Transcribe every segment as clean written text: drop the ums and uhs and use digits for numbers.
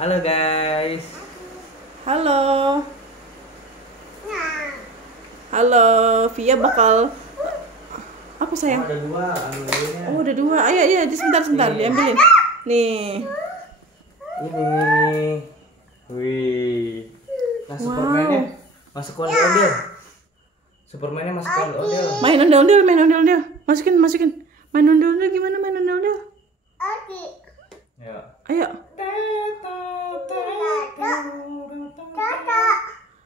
Halo guys. Halo. Halo, Via bakal apa sayang? Oh, ada dua, ambilnya. Oh, ada dua. Ayo, iya, sebentar, diambilin. Nih. Ini. Wih. Nah, Superman-nya masuk ke ondel-ondel. Superman-nya masuk ke ondel-ondel. Main ondel-ondel. Masukin. Main ondel-ondel gimana main ondel-ondel? Ya. Ayo.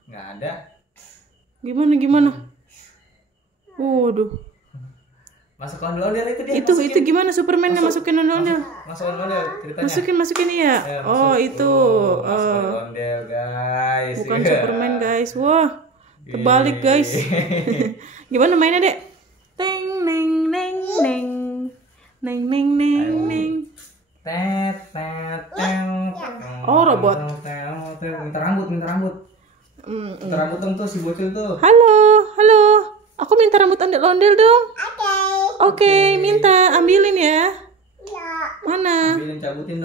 Nggak ada. Gimana? Waduh. Masuk ke ondel-ondel itu dia. Itu gimana Superman-nya masukin ondel-ondel? Masuk ondel-ondel ceritanya. Masukin iya. Ya, Oh, masuk. itu. Masuk ondel, guys. Bukan Iya. Superman, guys. Wah. Terbalik, guys. Gimana mainnya, Dek? Teng neng neng neng. Neng neng neng neng. Tet. Oh, robot. Minta rambut. Minta rambut dong tuh si bocil tuh. Halo. Aku minta rambut ondel-ondel dong. Oke, minta ambilin ya. Mana? Ambilin, cabutin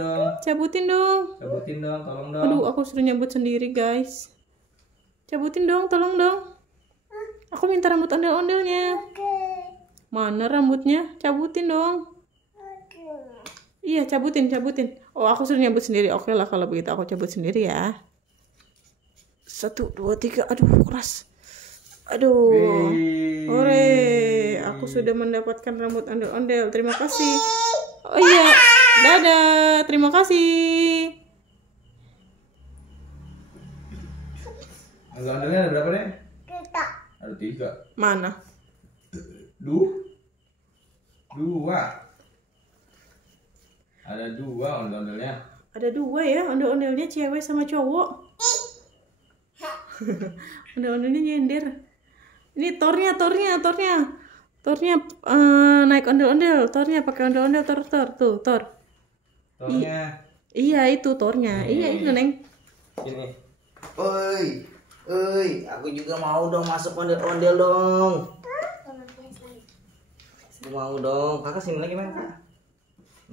dong. Tolong dong. Aduh, aku suruh nyabut sendiri, guys. Cabutin dong, tolong dong. Aku minta rambut ondel-ondelnya. Mana rambutnya? Cabutin dong. Iya, cabutin. Oh, aku suruh nyabut sendiri. Oke lah kalau begitu aku cabut sendiri ya. 1, 2, 3. Aduh, keras. Aduh. Wih. Ore, aku sudah mendapatkan rambut ondel-ondel. Terima kasih. Oh iya, dadah. Terima kasih. Ondel-ondelnya ada berapa deh? Ada 3. Mana? 2. Ada 2 ondel-ondelnya. Ada 2 ya, ondel-ondelnya cewek sama cowok. Ondel-ondelnya nyender. Ini tornya. Tornya naik ondel-ondel. Tornya pakai ondel-ondel. Tor. Tornya. Iya, itu tornya. Iya, itu Neng. Ini. Oi, aku juga mau dong masuk ondel-ondel dong. Aku mau dong. Kakak sini lagi main, Kak.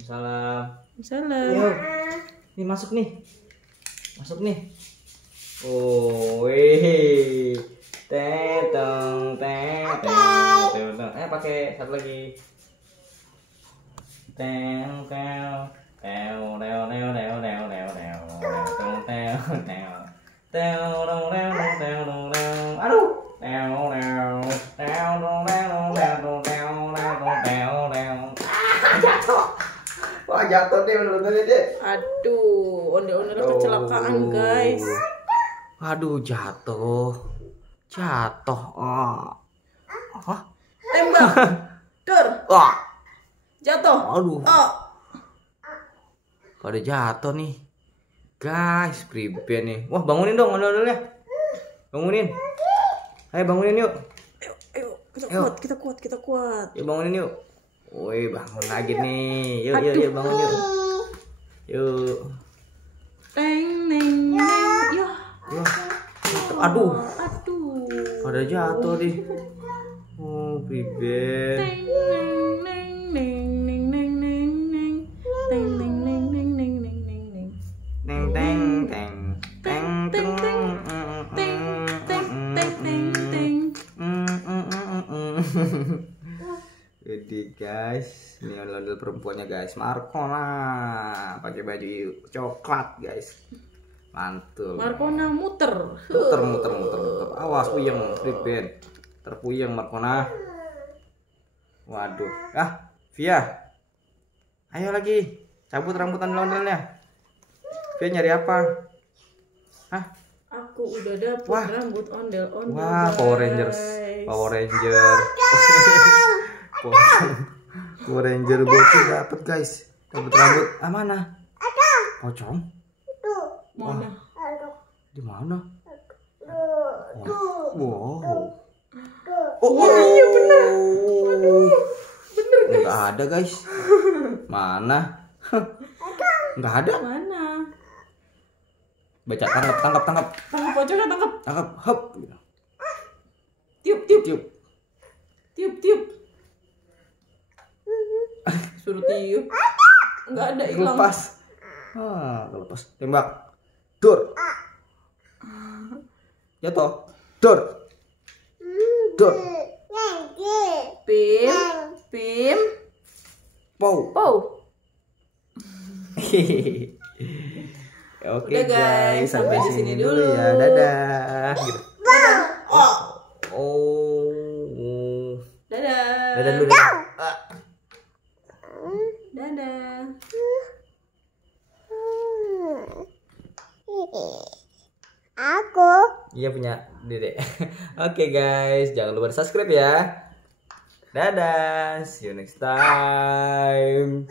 Salam. Ayo. Ini masuk nih. Oh, weh. Teteng. Pakai satu lagi. Wah, jatuh deh ondel-ondelnya deh. Aduh, ondel-ondel kecelakaan, guys. Aduh, jatuh. Tembak. Dor. Jatuh. Aduh. Oh. Pada jatuh nih. Guys, prepare nih. Wah, bangunin dong ondel-ondelnya. Bangunin. Ayo bangunin yuk. Ayo, Ayo. kita kuat. Yuk bangunin yuk. Woi, bangun lagi nih. Yuk bangun yuk. Yuk. Teng neng neng. Ya. Aduh. Aduh. Pada jatuh deh. Oh, prepare. Teng neng neng neng neng neng neng. Teng neng neng neng neng neng neng neng. Jadi guys, ini ondel perempuannya guys, Markona pakai baju coklat guys, mantul. Markona muter. Awas puyeng, prepare. Terpuyeng Markona. Waduh, Via, ayo lagi, cabut rambut ondel-ondelnya. Via nyari apa? Aku udah dapet rambut ondel-ondel. Wah, Power Ranger. Power Ranger bocil dapet guys. Dapet rambut. Mana? Pocong? Mana? Di mana? Wow. Iya bener. Enggak ada guys. Mana? Enggak ada. Mana? Baca, tangkap. Tangkap pocongnya, tangkap. Tangkap, hop. Tiup. Suruh tiup. Enggak ada, hilang. Lepas. Lepas. Tembak. Dor. Jatuh. Dor. Dor. Pim. Pim. Pow. Pow. Oke Udah, guys, sampai sampai sini sini dulu dulu. ya. Dadah. Gitu. Oh. Oh. Dadah. Dadah dulu. Dadah. Dadah. Aku. Iya punya Dede. Oke guys, jangan lupa subscribe ya. Dadah, see you next time.